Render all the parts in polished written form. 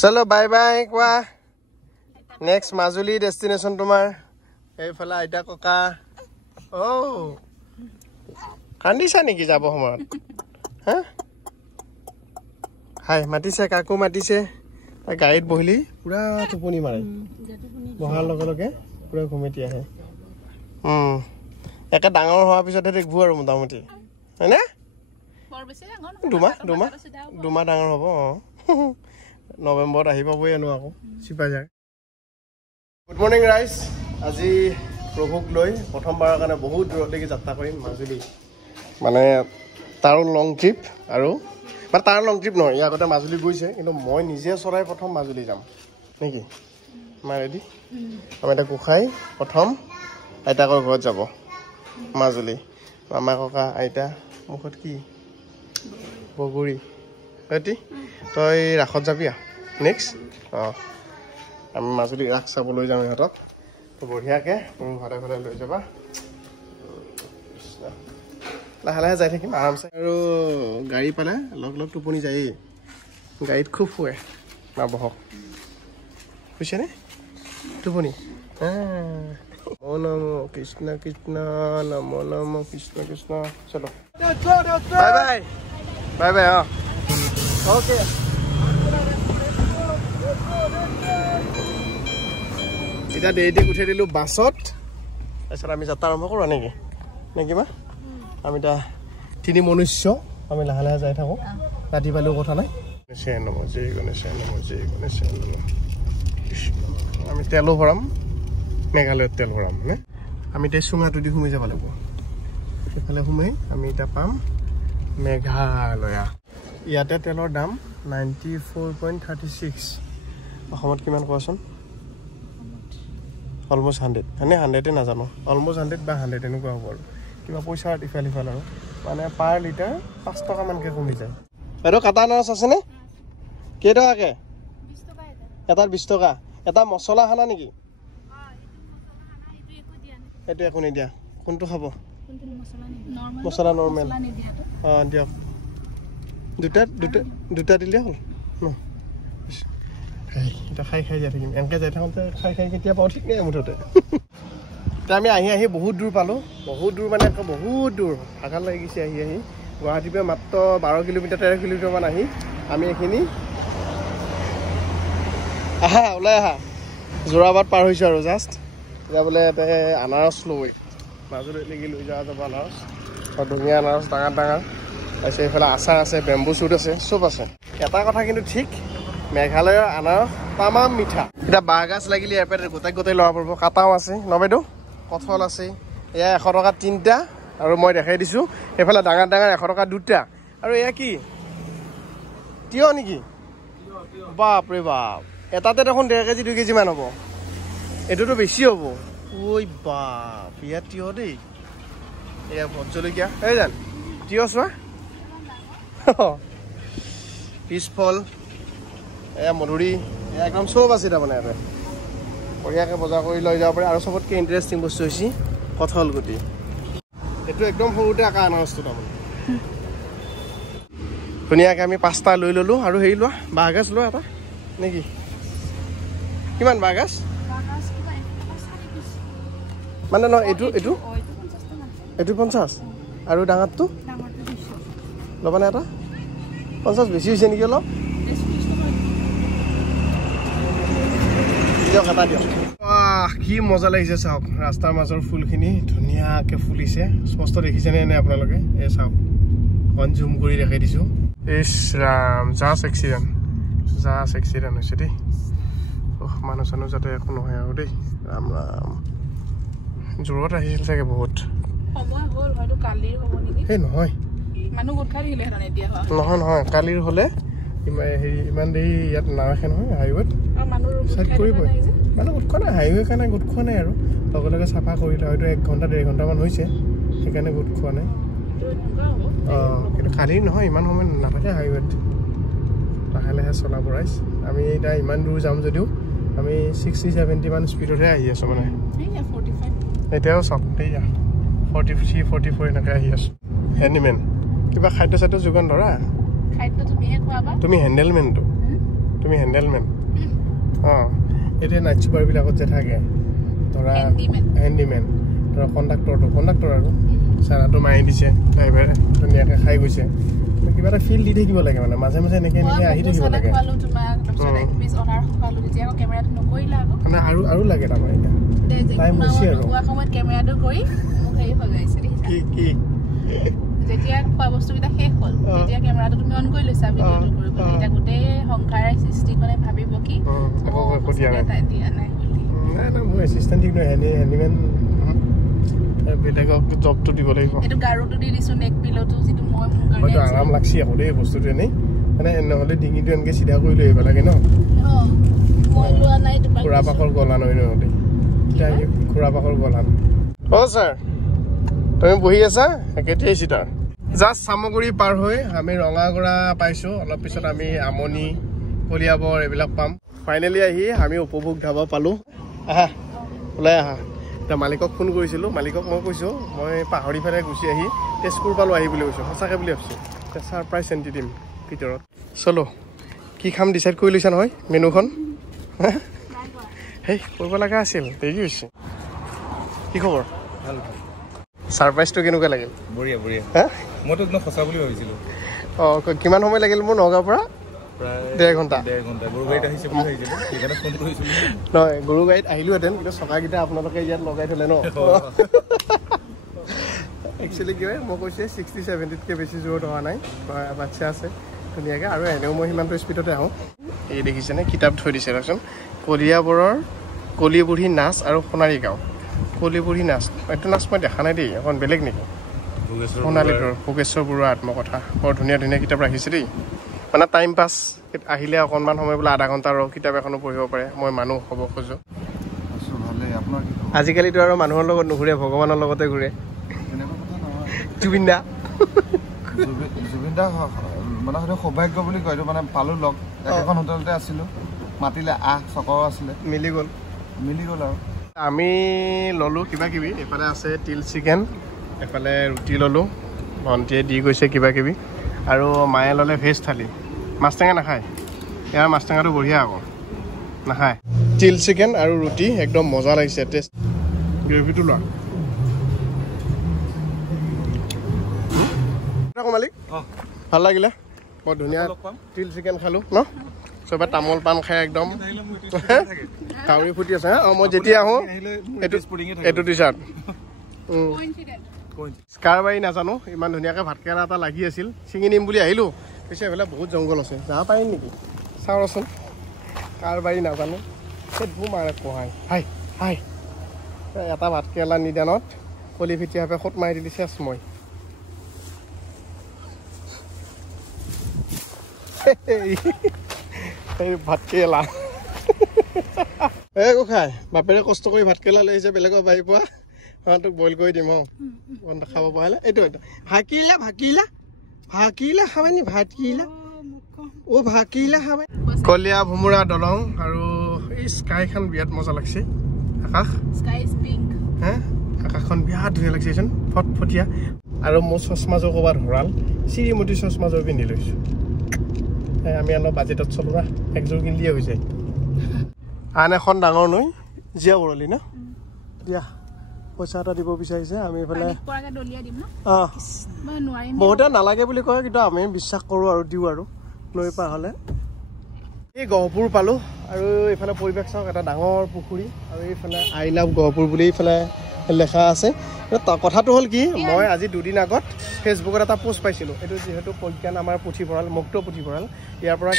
চলো bye bye কোৱা next Majuli destination তোমাৰ এইফালে আইতা ককা কান্দিছা নেকি যাব সময়ত হা হাই মাতিছে কাকো মাতিছে গাড়ীত বহিলি পুৰা টোপনি মাৰে বহাৰ লগে লগে পুৰা ঘুমেটি আহে একে ডাঙৰ হোৱাৰ পিছতহে দেখবো আৰু মোটামুটি হয়নে দুমাহ ডাঙৰ হ'ব নৱেম্বৰত আহি পাবই আনো আকৌ চিপা যায় গুড মৰ্ণিং ৰাইজ আজি প্ৰভুক লৈ প্ৰথমবাৰৰ কাৰণে বহুত দূৰলৈকে যাত্ৰা কৰিম মাজুলী মানে তাৰো লং ট্ৰিপ আৰু মানে তাৰ লং ট্ৰিপ নহয় ইয়াৰ আগতে মাজুলী গৈছে কিন্তু মই নিজে চলাই প্ৰথম মাজুলী যাম নেকি মা ৰেডি আমি এটা গোসাই প্ৰথম আইতাকৰ ঘৰত যাব মাজুলী মামা ককা আইতা মুখত কি বগৰী ৰেডি তই ৰাসত যাবি নেক্সট আমি মাজুলী ৰাস চাবলৈ যাম ইহঁতক বঢ়িয়াকৈ তুমি ঘৰে ঘৰে লৈ যাবা লাহে লাহে যাই থাকিম আৰামছে আৰু গাড়ী পালে লগ লগ টোপনি যায়েই গাড়ীত খুব শুৱে না বহক শুইছেনে টোপনি নমো নমো কৃষ্ণ কৃষ্ণ নমো নমো কৃষ্ণ কৃষ্ণ চলো bye bye bye bye okay এতিয়া দেৰিতে উঠাই দিলোঁ বাছত তাৰপিছত আমি যাত্ৰা আৰম্ভ কৰোঁ নেকি মা আমি এতিয়া তিনি মনুষ্য আমি লাহে লাহে যাই থাকোঁ ৰাতি পালেও কথা নাই আমি তেলো ভৰাম মেঘালয়ত তেল ভৰাম মানে আমি এতিয়া চুঙাটো দি সোমাই যাব লাগিব সেইফালে সোমাই আমি এতিয়া পাম মেঘালয়া ইয়াতে তেলৰ দাম 94.36 অসমত কিমান কোৱাচোন অলমষ্ট 100 হয়নে 100 নাজানো অলমষ্ট 100 বা 100 এনেকুৱা হ'ব আৰু কিবা পইচা ইফাল সিফাল আৰু মানে পাৰ লিটাৰ 5 টকামানকৈ কমি যায় আৰু কাটা আনাৰস আছেনে কেইটকাকৈ 20 টকা এটাত 20 টকা এটা মছলা খানা নেকি এইটো একো নিদিয়া কোনটো খাব মছলা নৰ্মেল দিয়ক দুটা দিলে হ'ল ন এতিয়া খাই যাই থাকিম এনেকৈ যাই থাকোঁতে খাই কেতিয়া পাওঁ ঠিক নাই মুঠতে এতিয়া আমি আহি বহুত দূৰ পালোঁ বহুত দূৰ মানে বহুত দূৰ ভাগৰ লাগি গৈছে আহি গুৱাহাটীৰ পৰা মাত্ৰ 12 কিলোমিটাৰ 13 কিলোমিটাৰমান আহি আমি এইখিনি ওলাই যোৰাবাট পাৰ হৈছোঁ আৰু জাষ্ট এতিয়া বোলে আনাৰস লৈ মাজুলীলৈকে লৈ যোৱা যাব আনাৰস ধুনীয়া আনাৰস ডাঙৰ তাৰপিছত এইফালে আচাৰ আছে বেম্বু শ্বুট আছে চব আছে এটা কথা কিন্তু ঠিক মেঘালয়ৰ আনাৰস তামাম মিঠা এতিয়া বাঁহগাজ লাগিলে ইয়াৰ পৰা গোটেই ল'ৰা পৰিব কাটাও আছে নবেদো কঠল আছে এয়া 100 টকা 3টা আৰু মই দেখাই দিছোঁ এইফালে ডাঙৰ 100 টকা 2টা আৰু এয়া কি তিয়হ নেকি বাপৰে বাপ এটাতে দেখোন 1.5 কেজি 2 কেজিমান হ'ব এইটোতো বেছি হ'ব ঐ বাপ ইয়াত তিয়হ দেই এয়া ভোট জলকীয়া এই জান তিয়হ চোৱা পিছফল এয়া মধুৰি এয়া একদম চব আছে তাৰমানে ইয়াতে বঢ়িয়াকৈ বজাৰ কৰি লৈ যাব পাৰে আৰু চবতকৈ ইণ্টাৰেষ্টিং বস্তু হৈছে কঠল গুটি এইটো একদম সৰুতে আঁকা আনাৰসটো তাৰমানে ধুনীয়াকৈ আমি 5টা লৈ ল'লোঁ আৰু হেৰি লোৱা বাঁহগাজ লোৱা এটা নেকি কিমান বাঁহগাজ মানে নহয় এইটো 50 আৰু ডাঙৰটো ল'বানে এটা 50 বেছি হৈছে নেকি অলপ দিয়ক এটা দিয়ক কি মজা লাগিছে চাওক ৰাস্তাৰ মাজৰ ফুলখিনি ধুনীয়াকৈ ফুলিছে স্পষ্ট দেখিছেনে এনে আপোনালোকে এই চাওক অকণ জুম কৰি দেখাই দিছোঁ ইছ ৰাম জাষ্ট এক্সিডেণ্ট হৈছে দেই মানুহ চানুহ যাতে একো নহয় আৰু দেই ৰাম ৰাম জোৰত আহিছিল চাগে বহুত এই নহয় নহয় কালিৰ হ'লে ইমান দেৰি ইয়াত নাৰাখে নহয় হাইৱেত চাইড কৰিবই মানুহ গোট খোৱা নাই হাইৱে কাৰণে গোট খোৱা নাই আৰু লগে লগে চাফা কৰিলে হয়তো 1 ঘণ্টা 1.5 ঘণ্টামান হৈছে সেইকাৰণে গোট খোৱা নাই কিন্তু কালিৰ নহয় ইমান সময় নাথাকে হাইৱেত লাহে লাহে চলাব ৰাইজ আমি এতিয়া ইমান দূৰ যাম যদিও আমি 60-70 মান স্পীডতহে আহি আছোঁ মানে এতিয়াও চাওক এয়া 43-44 এনেকৈ আহি আছোঁ হেণ্ডিমেন কিবা খাদ্য চাদ্য যোগান ধৰা তুমি হেণ্ডেলমেনটো তুমি হেণ্ডেলমেন অঁ এতিয়া নাইট চুপাৰবিলাকত যে থাকে ধৰা হেণ্ডিমেন ধৰা কণ্ডাক্টৰ আৰু চানাটো মাৰি দিছে ড্ৰাইভাৰে ধুনীয়াকৈ খাই গৈছে কিবা এটা ফিল দি থাকিব লাগে মানে মাজে মাজে এনেকৈ আহি থাকিব লাগে মানে আৰু লাগে তাৰমানে এতিয়া টাইম হৈছে আৰু কি যেতিয়া খোৱা বস্তুকেইটা শেষ হ'ল তেতিয়া কেমেৰাটো তুমি অন কৰি লৈছা ভিডিঅ'টো কৰিবলৈ এতিয়া গোটেই সংসাৰে সৃষ্টিখনে ভাবিব কি দিয়া নাই মোৰ এছিষ্টেণ্ট ঠিক নহয় হেণ্ডিমেন বেলেগক জবটো দিব লাগিব এইটো গাৰুটো দি দিছোঁ নেক পিলটো যিটো মই হয়তো আৰাম লাগছি আকৌ দেই বস্তুটো এনেই মানে নহ'লে ডিঙিটো এনেকৈ চিধা কৰি লৈ আহিব লাগে ন খুৰা পাখৰ গলা নহয় নহ'লে খুৰা পাখৰ গলা অ' ছাৰ তুমি বহি আছা কেতিয়াই চিটাৰ জাষ্ট চামগুৰি পাৰ হৈ আমি ৰঙাগড়া পাইছোঁ অলপ পিছত আমি আমনি কলিয়াবৰ এইবিলাক পাম ফাইনেলি আহি আমি উপভোগ ধাবা পালোঁ আহা ওলাই আহা এতিয়া মালিকক ফোন কৰিছিলোঁ মালিকক মই কৈছোঁ মই পাহৰি পেলাই গুচি আহি তেজপুৰ পালোঁ আহি বুলি কৈছোঁ সঁচাকৈ বুলি ভাবিছোঁ এতিয়া ছাৰপ্ৰাইজ চেণ্টি দিম ভিতৰত চলো কি খাম ডিচাইড কৰি লৈছা নহয় মেনুখন সেই কৰিব লগা আছিল দেৰি হৈছে কি খবৰ ভাল ছাৰপ্ৰাইজটো কেনেকুৱা লাগিল বঢ়িয়া বঢ়িয়া হা মইতো একদম সঁচা বুলি ভাবিছিলোঁ অঁ কিমান সময় লাগিল মোৰ নগাঁৱৰ পৰা প্ৰায় 1.5 ঘণ্টা গৰু গাড়ীত আহিছে বুলি ভাবিছিলোঁ সেইকাৰণে ফোন কৰিছিলোঁ নহয় গৰু গাড়ীত আহিলোহেঁতেন কিন্তু চকাকেইটা আপোনালোকে ইয়াত লগাই থ'লে ন একচুৱেলি কি হয় মই কৈছোঁ 60-70তকৈ বেছি জোৰত হোৱা নাই বাচ্ছা আছে ধুনীয়াকৈ আৰু এনেও মই সিমানটো স্পীডতে আহোঁ এই দেখিছেনে কিতাপ থৈ দিছে ৰচোন কলিয়াবৰৰ কলিবুঢ়ী নাচ আৰু সোণাৰী গাঁও কলিবুঢ়ী নাচ এইটো নাচ মই দেখা নাই দেই অকণ বেলেগ নেকি সোণালীটোৰ ভোগেশ্বৰ বৰুৱাৰ আত্মকথা বৰ ধুনীয়া ধুনীয়া কিতাপ ৰাখিছে দেই মানে টাইম পাছ আহিলে অকণমান সময় বোলে আধা ঘণ্টা আৰু কিতাপ এখনো পঢ়িব পাৰে মই মানুহ হ'ব খোজোঁ আজিকালিতো আৰু মানুহৰ লগত নুঘূৰে ভগৱানৰ লগতে ঘূৰে জুবিন দা মানে সেইটো সৌভাগ্য বুলি কয় এইটো মানে পালোঁ লগ এখন হোটেলতে আছিলোঁ মাতিলে চকৰ আছিলে মিলি গ'ল আৰু আমি ল'লোঁ কিবা কিবি এইফালে আছে তিল চিকেন এফালে ৰুটি ল'লোঁ ভণ্টিয়ে দি গৈছে কিবা কিবি আৰু মায়ে ল'লে ভেজ থালি মাছ টেঙা নাখায় ইয়াৰ মাছ টেঙাটো বঢ়িয়া আকৌ নাখায় তিল চিকেন আৰু ৰুটি একদম মজা লাগিছে টেষ্ট গ্ৰেভিটো লোৱা মালিক ভাল লাগিলে বৰ ধুনীয়া তিল চিকেন খালোঁ ন চবে তামোল পাণ খাই একদম কাউৰী ফুটি আছে হা মই যেতিয়া আহোঁ এইটো টি চাৰ্ট স্কাৰবাৰী নাজানো ইমান ধুনীয়াকৈ ভাতকেৰেলা এটা লাগি আছিল ছিঙি নিম বুলি আহিলোঁ পিছে এইফালে বহুত জংঘল আছে যাব পাৰিম নেকি চাওঁ ৰচোন স্কাৰবাৰী নাজানো সেইবোৰ মাৰে পঢ়াই হাই এটা ভাতকেৰেলা নিদানত কলি ফিটিয়াপে সোঁত মাৰি দিছে মই এই ভাতকেৰেলা এই গোসাঁই বাপেৰে কষ্ট কৰি ভাতকেৰেলা লৈ আহিছে বেলেগৰ বাঢ়ি পোৱা তোক বইল কৰি দিম খাব পৰা হ'লে এইটো ভাকিলা খাবে নি ভাতকিলা অ' ভাকিলা খাবে কলীয়া ভোমোৰা দলং আৰু এই স্কাইখন বিৰাট মজা লাগিছে আকাশ হে আকাশখন বিৰাট ধুনীয়া লাগিছে এইখন ফটফটীয়া আৰু মোৰ চশমাযোৰ ক'ৰবাত হৰাল চিৰিমতি চশমাযোৰ পিন্ধি লৈছোঁ আমি অলপ বাজেটত চলো না একযোৰ কিনিলে হৈ যায় আন এখন ডাঙৰ নৈ জীয়া বৰলি ন দিয়া পইচা এটা দিব বিচাৰিছে আমি এইফালে বহুতে নালাগে বুলি কয় কিন্তু আমি বিশ্বাস কৰোঁ আৰু দিওঁ আৰু নৈ পাৰ হ'লে এই গহপুৰ পালোঁ আৰু এইফালে পৰিৱেশ চাওক এটা ডাঙৰ পুখুৰী আৰু এইফালে আই লাভ গহপুৰ বুলি এইফালে লেখা আছে কথাটো হ'ল কি মই আজি 2 দিন আগত ফেচবুকত এটা পোষ্ট পাইছিলোঁ এইটো যিহেতু প্ৰজ্ঞান আমাৰ পুথিভঁৰাল মুক্ত পুথিভঁৰাল ইয়াৰ পৰা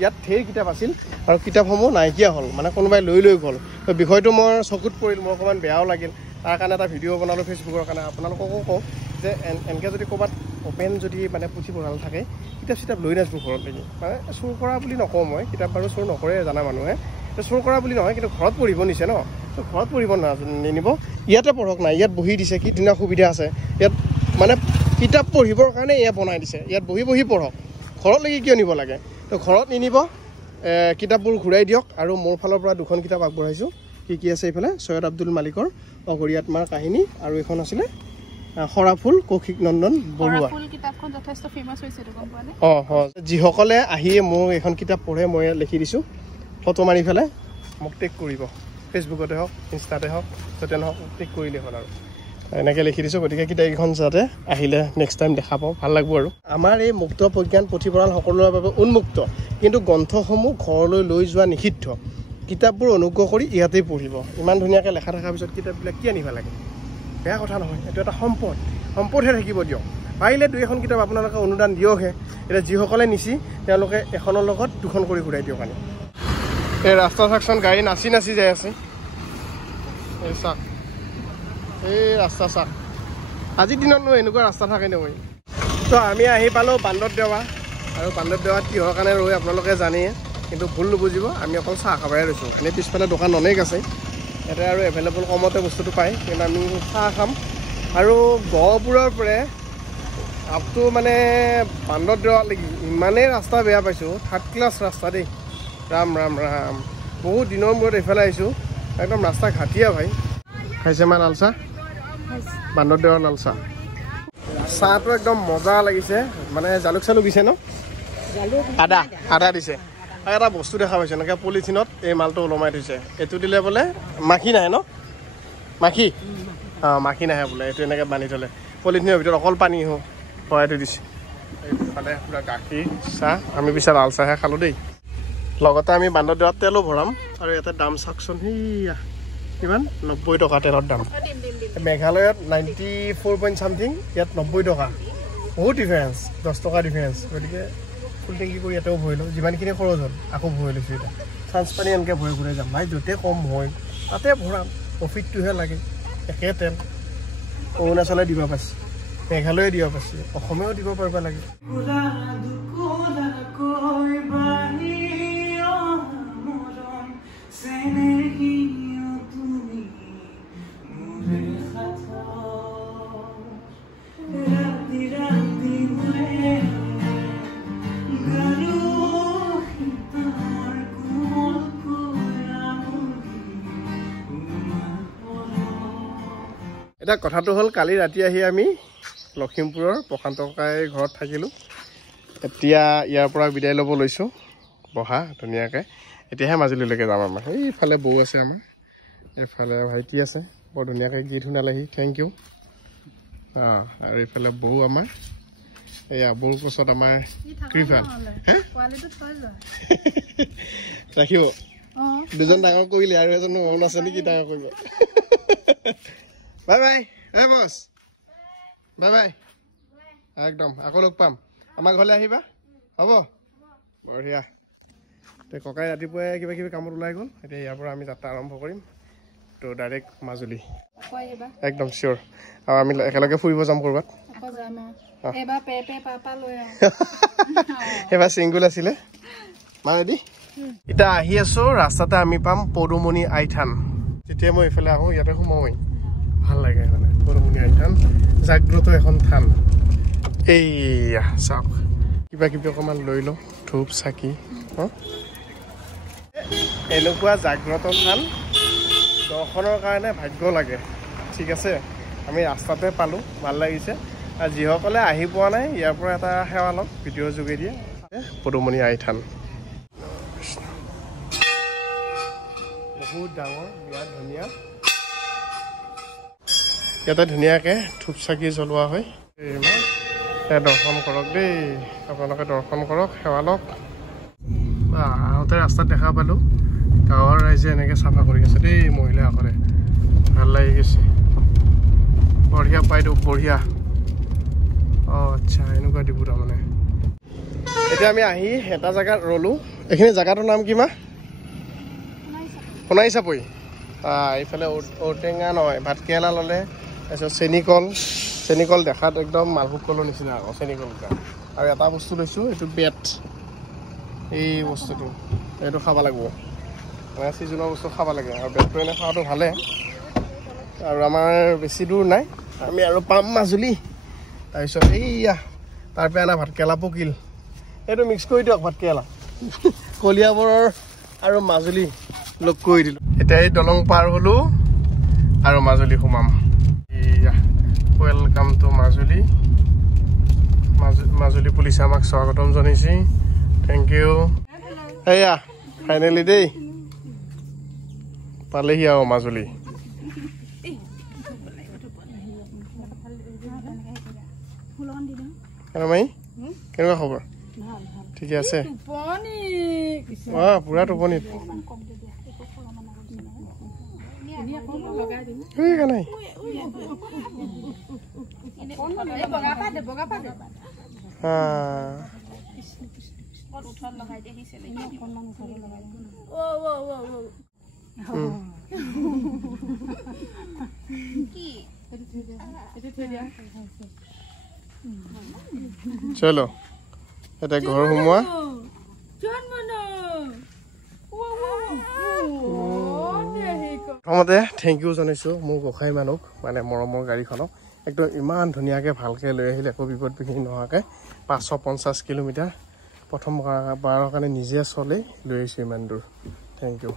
ইয়াত ঢেৰ কিতাপ আছিল আৰু কিতাপসমূহ নাইকিয়া হ'ল মানে কোনোবাই লৈ গ'ল বিষয়টো মই চকুত পৰিল মোৰ অকণমান বেয়াও লাগিল তাৰ কাৰণে এটা ভিডিঅ' বনালোঁ ফেচবুকৰ কাৰণে আপোনালোককো কওঁ যে এনেকৈ যদি ক'ৰবাত অ'পেন যদি মানে পুথিভঁৰাল থাকে কিতাপ লৈ নাযাব ঘৰত লাগি মানে চুৰ কৰা বুলি নকওঁ মই কিতাপ বাৰু চুৰ নকৰে জানা মানুহে চুৰ কৰা বুলি নহয় কিন্তু ঘৰত পঢ়িব নিছে ন ঘৰত পঢ়িব নিনিব ইয়াতে পঢ়ক নাই ইয়াত বহি দিছে কি ধুনীয়া সুবিধা আছে ইয়াত মানে কিতাপ পঢ়িবৰ কাৰণে এয়া বনাই দিছে ইয়াত বহি পঢ়ক ঘৰলৈকে কিয় নিব লাগে তো ঘৰত নিনিব কিতাপবোৰ ঘূৰাই দিয়ক আৰু মোৰ ফালৰ পৰা 2খন কিতাপ আগবঢ়াইছোঁ কি আছে এইফালে সৈয়দ আব্দুল মালিকৰ অঘৰী আত্মাৰ কাহিনী আৰু এখন আছিলে সৰাফুল কৌশিক নন্দন বৰুৱা সৰাফুল কিতাপখন যথেষ্ট ফেমাছ হৈছে এইটো গম পোৱা নে যিসকলে আহি মোক এখন কিতাপ পঢ়ে মই লিখি দিছোঁ ফটো মাৰি পেলাই মোক টেগ কৰিব ফেচবুকতে হওক ইনষ্টাতে হওক য'তে নহওক টেগ কৰিলেই হ'ল আৰু এনেকৈ লিখি দিছোঁ গতিকে কিতাপকেইখন যাতে আহিলে নেক্সট টাইম দেখা পাওঁ ভাল লাগিব আৰু আমাৰ এই মুক্ত প্ৰজ্ঞান পুথিভঁৰাল সকলোৰে বাবে উন্মুক্ত কিন্তু গ্ৰন্থসমূহ ঘৰলৈ লৈ যোৱা নিষিদ্ধ কিতাপবোৰ অনুগ্ৰহ কৰি ইয়াতেই পঢ়িব ইমান ধুনীয়াকৈ লেখা থকাৰ পিছত কিতাপবিলাক কি আনিব লাগে বেয়া কথা নহয় এইটো এটা সম্পদহে থাকিব দিয়ক পাৰিলে 2-এখন কিতাপ আপোনালোকে অনুদান দিয়কহে এতিয়া যিসকলে নিছি তেওঁলোকে এখনৰ লগত 2খন কৰি ঘূৰাই দিয়ক আনি এই ৰাস্তা চাকচোন গাড়ী নাচি যাই আছে এই চাক এই ৰাস্তা চাক আজিৰ দিনতনো এনেকুৱা ৰাস্তা থাকে নহয় তো আমি আহি পালোঁ বান্দৰদেৱা আৰু বান্দৰদেৱাত কিহৰ কাৰণে ৰৈ আপোনালোকে জানেই কিন্তু ভুল নুবুজিব আমি অকল চাহ খাবহে ৰৈছোঁ এনেই পিছফালে দোকান অনেক আছে ইয়াতে আৰু এভেইলেবল কমতে বস্তুটো পায় কিন্তু আমি চাহ খাম আৰু গহপুৰৰ পৰা আপটো মানে বান্দৰদেৱালৈকে ইমানেই ৰাস্তা বেয়া পাইছোঁ 3rd ক্লাছ ৰাস্তা দেই ৰাম বহুত দিনৰ মূৰত এইফালে আহিছোঁ একদম ৰাস্তা ঘাটিয়া ভাই খাইছে মা লাল চাহ বান্দৰদেৱাৰ লাল চাহ চাহটো একদম মজা লাগিছে মানে জালুক দিছে ন আদা দিছে আৰু এটা বস্তু দেখা পাইছোঁ এনেকৈ পলিথিনত এই মালটো ওলমাই থৈছে এইটো দিলে বোলে মাখি নাহে ন মাখি নাহে বোলে এইটো এনেকৈ বান্ধি থ'লে পলিথিনৰ ভিতৰত অকল পানী ভৰাই থৈ দিছে এইফালে পুৰা গাখীৰ চাহ আমি পিছে লাল চাহে খালোঁ দেই লগতে আমি বান্দৰদেৱাত তেলো ভৰাম আৰু ইয়াতে দাম চাওকচোন সেয়া কিমান 90 টকা তেলৰ দাম মেঘালয়ত 94 পইণ্ট চামথিং ইয়াত 90 টকা বহুত ডিফাৰেঞ্চ 10 টকা ডিফাৰেঞ্চ গতিকে ফুল টেংকি কৰি ইয়াতেও ভৰিলোঁ যিমানখিনি খৰচ হ'ল আকৌ ভৰাই লৈছোঁ এতিয়া চান্স পানী এনেকৈ ভৰাই ঘূৰাই যাম ভাই য'তে কম হয় তাতে ভৰাম প্ৰফিটটোহে লাগে একে তেল অৰুণাচলে দিব পাইছে মেঘালয়ে দিব পাইছে অসমেও দিব পাৰিব লাগে এতিয়া কথাটো হ'ল কালি ৰাতি আহি আমি লখিমপুৰৰ প্ৰশান্ত ককাই ঘৰত থাকিলোঁ এতিয়া ইয়াৰ পৰা বিদায় ল'ব লৈছোঁ বহা ধুনীয়াকৈ এতিয়াহে মাজুলীলৈকে যাম আমাৰ এইফালে বৌ আছে আমাৰ এইফালে ভাইটি আছে বৰ ধুনীয়াকৈ গীত শুনালেহি থেংক ইউ আৰু এইফালে বৌ আমাৰ এয়া বৌৰ পাছত আমাৰ কৃপা ৰাখিব দুজন ডাঙৰ কৰিলে আৰু এজন মন আছে নেকি ডাঙৰ কৰিলে বাই বছ বাই একদম আকৌ লগ পাম আমাৰ ঘৰলৈ আহিবা হ'ব বঢ়িয়া ককাই ৰাতিপুৱাই কিবা কামত ওলাই গ'ল এতিয়া ইয়াৰ পৰা আমি যাত্ৰা আৰম্ভ কৰিম তো ডাইৰেক্ট মাজুলী একদম চিয়'ৰ আৰু আমি একেলগে ফুৰিব যাম ক'ৰবাত সেইবাৰ চিংগুল আছিলে মানে দি এতিয়া আহি আছোঁ ৰাস্তাতে আমি পাম পদুমণি আই থান যেতিয়া মই এইফালে আহোঁ ইয়াতে সোমাওঁৱেই ভাল লাগে মানে পদুমণি আই থান জাগ্ৰত এখন থান এইয়া চাওক কিবা কিবি অকণমান লৈ লওঁ ধূপ চাকি এনেকুৱা জাগ্ৰত থান দৰ্শনৰ কাৰণে ভাগ্য লাগে ঠিক আছে আমি ৰাস্তাতে পালোঁ ভাল লাগিছে আৰু যিসকলে আহি পোৱা নাই ইয়াৰ পৰা এটা সেৱা লওক ভিডিঅ'ৰ যোগেদিয়ে পদুমণি আই থান বহুত ডাঙৰ বিৰাট ধুনীয়া ইয়াতে ধুনীয়াকৈ ধূপ চাকি জ্বলোৱা হয় দৰ্শন কৰক দেই আপোনালোকে দৰ্শন কৰক সেৱা লওক আহোঁতে ৰাস্তাত দেখা পালোঁ গাঁৱৰ ৰাইজে এনেকৈ চাফা কৰি আছে দেই মহিলাসকলে ভাল লাগি গৈছে বঢ়িয়া পাইতো বঢ়িয়া আচ্ছা এনেকুৱা দিব তাৰমানে এতিয়া আমি আহি এটা জেগাত ৰ'লোঁ এইখিনি জেগাটোৰ নাম কি মা সোণাই চাপৰি এইফালে ঔটেঙা নহয় ভাতকেৰেলা ল'লে তাৰপিছত চেনিকল দেখাত একদম মালভোগ কলৰ নিচিনা আকৌ চেনিকল আৰু এটা বস্তু লৈছোঁ এইটো বেট এই বস্তুটো এইটো খাব লাগিব মানে ছিজনৰ বস্তু খাব লাগে আৰু বেটটো এনে খোৱাটো ভালে আৰু আমাৰ বেছি দূৰ নাই আমি আৰু পাম মাজুলী তাৰপিছত এইয়া তাৰপৰা অনা ভাতকেৰেলা পকিল এইটো মিক্স কৰি দিয়ক ভাতকেৰেলা কলিয়াবৰৰ আৰু মাজুলী লগ কৰি দিলোঁ এতিয়া এই দলং পাৰ হ'লোঁ আৰু মাজুলী সোমাম এয়া ওয়েলকাম টু মাজুলী মাজুলী পুলিচে আমাক স্বাগতম জনাইছে থ্যাংক ইউ এয়া ফাইনালি দেই পালেহি আৰু মাজুলী কেনেকুৱা খবৰ ঠিকে আছে পুৰা টোপনি নাই চলো এটা ঘৰ সোমোৱা প্ৰথমতে থেংক ইউ জনাইছো মোৰ গোসাঁই মানুহ মানে মৰমৰ গাড়ীখনক একদম ইমান ধুনীয়াকৈ ভালকৈ লৈ আহিলে একো বিপদ বিঘিনি নোহোৱাকৈ 550 কিলোমিটাৰ প্ৰথম বাৰৰ কাৰণে নিজে চলে লৈ আহিছোঁ ইমান দূৰ থেংক ইউ